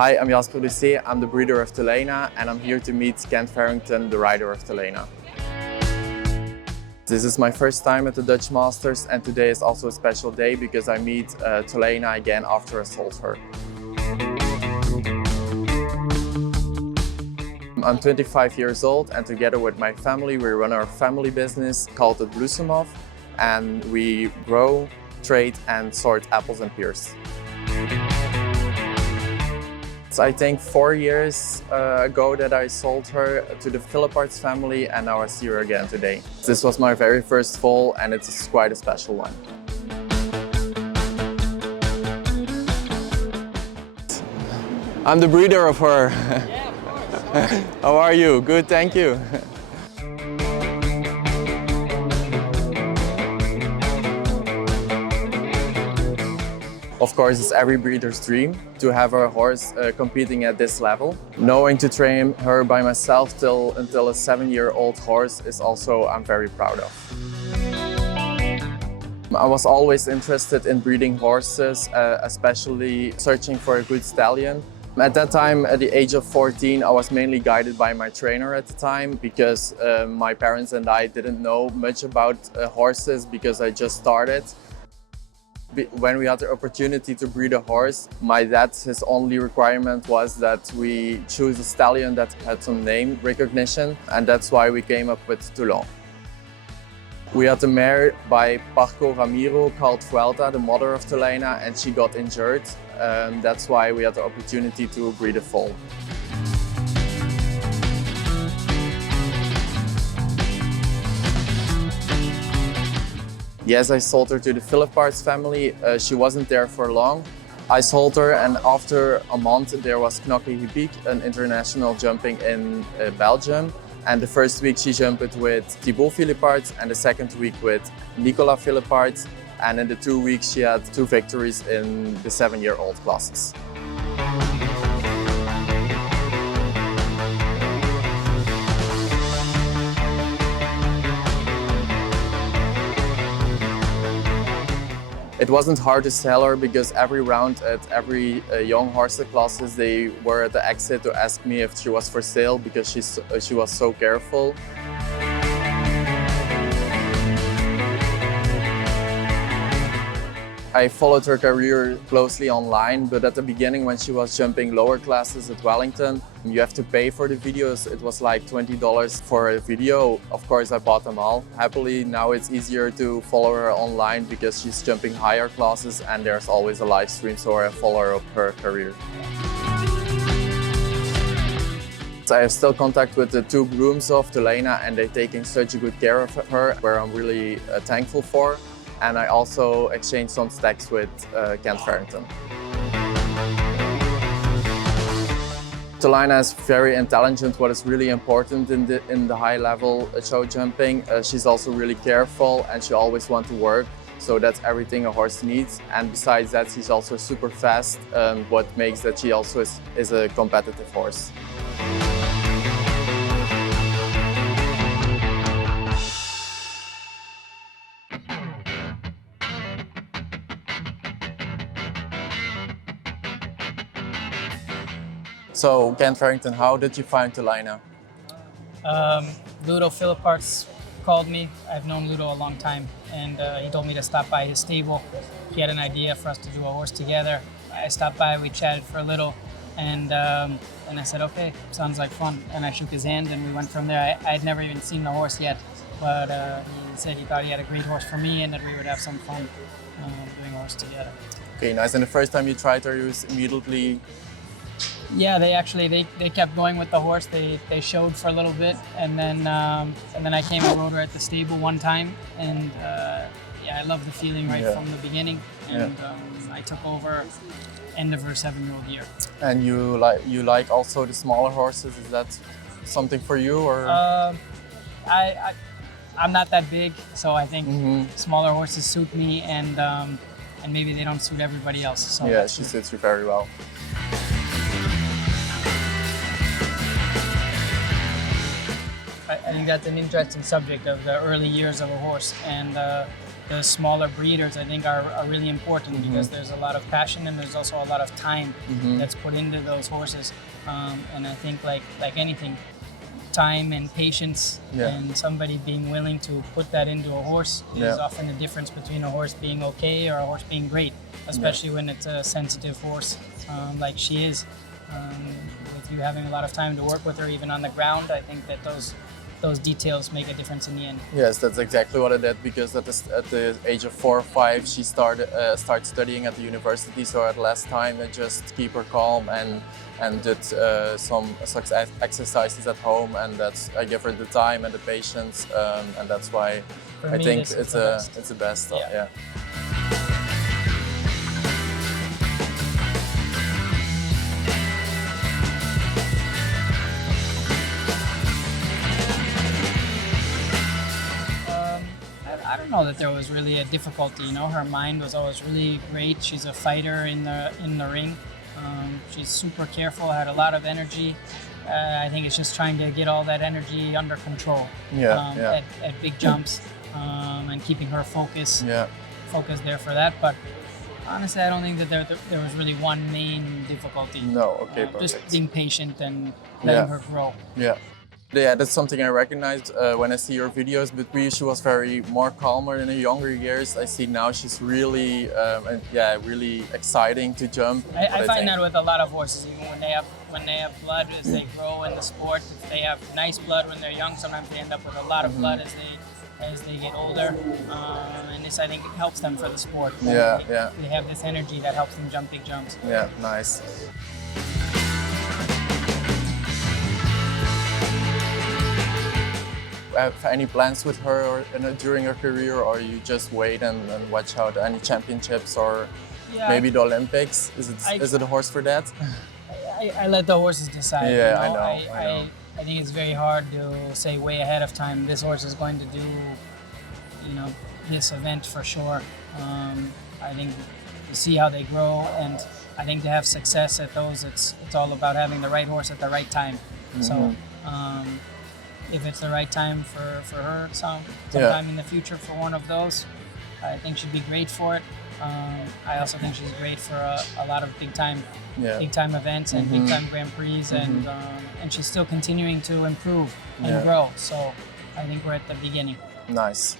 Hi, I'm Jasper Doucé, I'm the breeder of Toen, and I'm here to meet Kent Farrington, the rider of Toen. This is my first time at the Dutch Masters, and today is also a special day because I meet Toen again after I sold her. I'm 25 years old, and together with my family we run our family business called Het Bloesemhof, and we grow, trade and sort apples and pears. So I think 4 years ago that I sold her to the Philipparts family, and now I see her again today. This was my very first foal, and it's quite a special one. I'm the breeder of her. Yeah, of course. How are you? Good, thank you. Of course, it's every breeder's dream to have a horse competing at this level. Knowing to train her by myself until a 7-year-old horse is also I'm very proud of. I was always interested in breeding horses, especially searching for a good stallion. At that time, at the age of 14, I was mainly guided by my trainer at the time because my parents and I didn't know much about horses because I just started. When we had the opportunity to breed a horse, my his only requirement was that we choose a stallion that had some name recognition, and that's why we came up with Toulon. We had a mare by Parco Ramiro called Vuelta, the mother of Toen, and she got injured. That's why we had the opportunity to breed a foal. Yes, I sold her to the Philipparts family. She wasn't there for long. I sold her, and after a month there was Knokke Hippiek, an international jumping in Belgium. And the first week she jumped with Thibaut Philipparts, and the second week with Nicolas Philipparts. And in the 2 weeks she had 2 victories in the 7-year-old classes. It wasn't hard to sell her because every round at every young horse classes they were at the exit to ask me if she was for sale because she was so careful. I followed her career closely online, but at the beginning when she was jumping lower classes at Wellington, you have to pay for the videos. It was like $20 for a video. Of course, I bought them all. Happily, now it's easier to follow her online because she's jumping higher classes and there's always a live stream, so I follow her career. I have still contact with the 2 grooms of Toen, and they're taking such a good care of her, where I'm really thankful for. And I also exchanged some stacks with Kent Farrington. Toen is very intelligent, what is really important in the high level show jumping. She's also really careful and she always wants to work. So that's everything a horse needs. And besides that, she's also super fast, what makes that she also is a competitive horse. So, Kent Farrington, how did you find Toen? Ludo Philipparts called me. I've known Ludo a long time, and he told me to stop by his stable. He had an idea for us to do a horse together. I stopped by, we chatted for a little, and I said, okay, sounds like fun. And I shook his hand and we went from there. I had never even seen the horse yet, but he said he thought he had a great horse for me and that we would have some fun doing a horse together. Okay, nice. And the first time you tried her, you was immediately... Yeah, they kept going with the horse. They showed for a little bit, and then I came and rode her at the stable one time, and yeah, I loved the feeling from the beginning, and I took over end of her 7-year-old year. And you like also the smaller horses? Is that something for you, or? I'm not that big, so I think smaller horses suit me, and maybe they don't suit everybody else. So yeah, she suits you very well. I think that's an interesting subject of the early years of a horse, and the smaller breeders, I think, are really important because there's a lot of passion and there's also a lot of time that's put into those horses. And I think like anything, time and patience and somebody being willing to put that into a horse is often the difference between a horse being okay or a horse being great, especially when it's a sensitive horse like she is. With you having a lot of time to work with her, even on the ground, I think that those details make a difference in the end. Yes, that's exactly what I did, because at the age of 4 or 5, she started studying at the university. So at last time, I just keep her calm and did some exercises at home, and I give her the time and the patience, and that's why I think it's the best. Yeah. I don't know that there was really a difficulty. You know, her mind was always really great. She's a fighter in the ring. She's super careful, had a lot of energy. I think it's just trying to get all that energy under control at big jumps and keeping her focused there for that. But honestly, I don't think that there was really one main difficulty. No, okay, perfect. Just being patient and letting her grow. Yeah, that's something I recognized when I see her videos. But she was more calmer in her younger years. I see now she's really, really exciting to jump. I find that with a lot of horses, even when they have blood as they grow in the sport. If they have nice blood when they're young, sometimes they end up with a lot of blood as they get older. And this, I think, helps them for the sport. They have this energy that helps them jump big jumps. Yeah, nice. Have any plans with her during her career, or you just wait and watch out any championships or maybe the Olympics? Is it a horse for that? I let the horses decide. Yeah, you know? I know. I think it's very hard to say way ahead of time this horse is going to do, this event for sure. I think to see how they grow, and I think to have success at those, it's all about having the right horse at the right time. So. If it's the right time for her sometime in the future for one of those, I think she'd be great for it. I also think she's great for a lot of big time events and big time Grand Prix, and she's still continuing to improve and grow. So I think we're at the beginning. Nice.